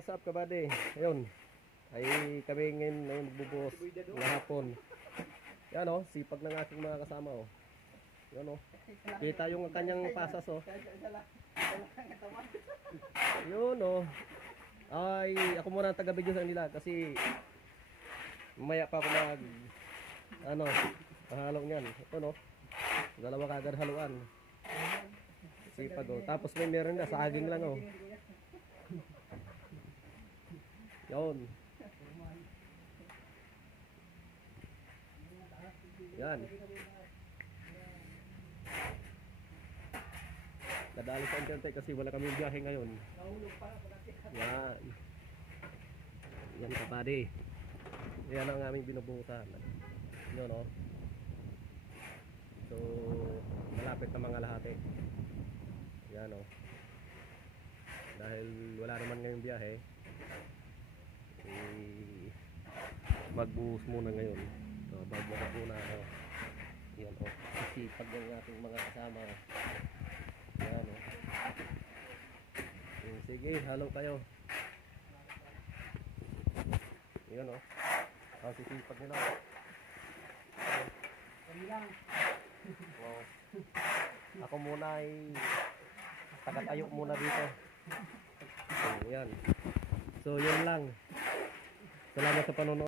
what's up kabady? Ayun, ay kami ngayon magbubuhos ng hapon. Yan o, sipag ng aking mga kasama o. Yan o, kita yung kanyang pasas o. Yun o. Ay, ako muna ang taga-video sa nila kasi mamaya pa ako mahalo niyan. Ito no, dalawa kagad haluan. Sipag o. Tapos meron na, saging lang o. Yun. Yan. Nadali sa intente kasi wala kami biyahe ngayon. Yan. Yan kapadi. Yan ang aming binubuhusan. Yun o. So, malapit na mga lahati. Yan o. Dahil wala naman ngayong biyahe, magbuhos muna ngayon. So, magbuhos muna ako. Yan o. Sipag ng ating mga kasama. Yan o. Sige, halo kayo. Yan o. Ang sisipag nila. Wow. Ako muna ay taga-tayo muna dito. So, yan. So, yun lang. Salamat sa panonood.